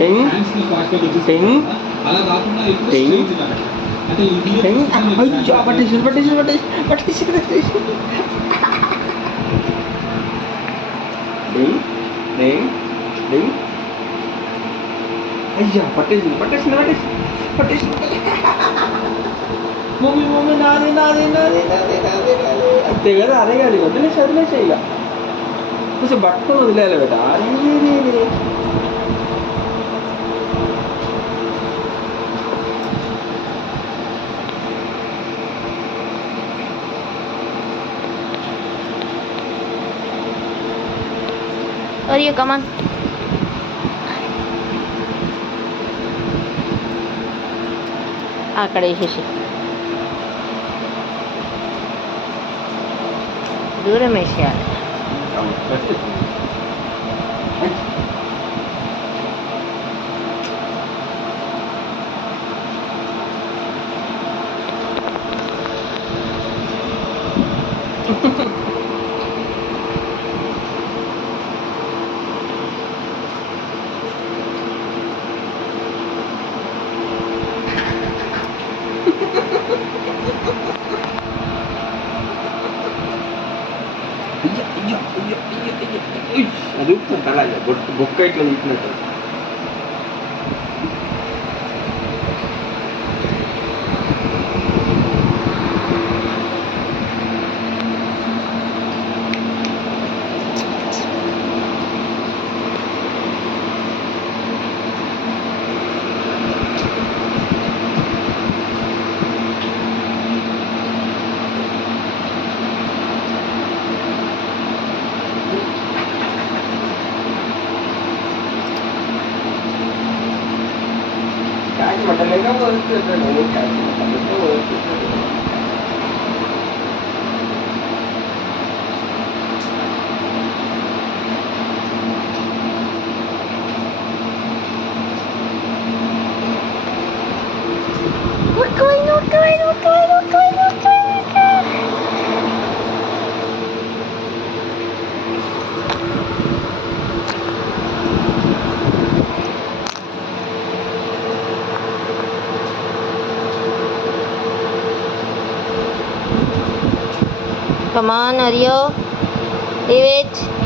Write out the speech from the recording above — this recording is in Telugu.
టింగ్ టింగ్ టింగ్ టింగ్. అయ్యో పట్టేసి పట్టేసి పట్టేసి పట్టేసి పట్టేసి. టింగ్ టింగ్ టింగ్. అయ్యా పట్టేసి పట్టేసి పట్టేసి పట్టేసి. మమ్మీ మమ్మీ నాది నాది నాది నాది నాది నాది. అంతే కదా, అదే కాదు, వదిలేసి వదిలేసే ఇక కొంచెం పట్టుకొని వదిలేయాలి బేట. అరే Oreo, come on. అక్కడ వేసేసి దూరం వేసేయాలి. అది అలాగే బొక్క ఇట్లా తీసినట్టు. మటన్గా వదులుతుంటాడు, మటన్తో వదులుతుంటాడు. Come on, Oreo. Leave it.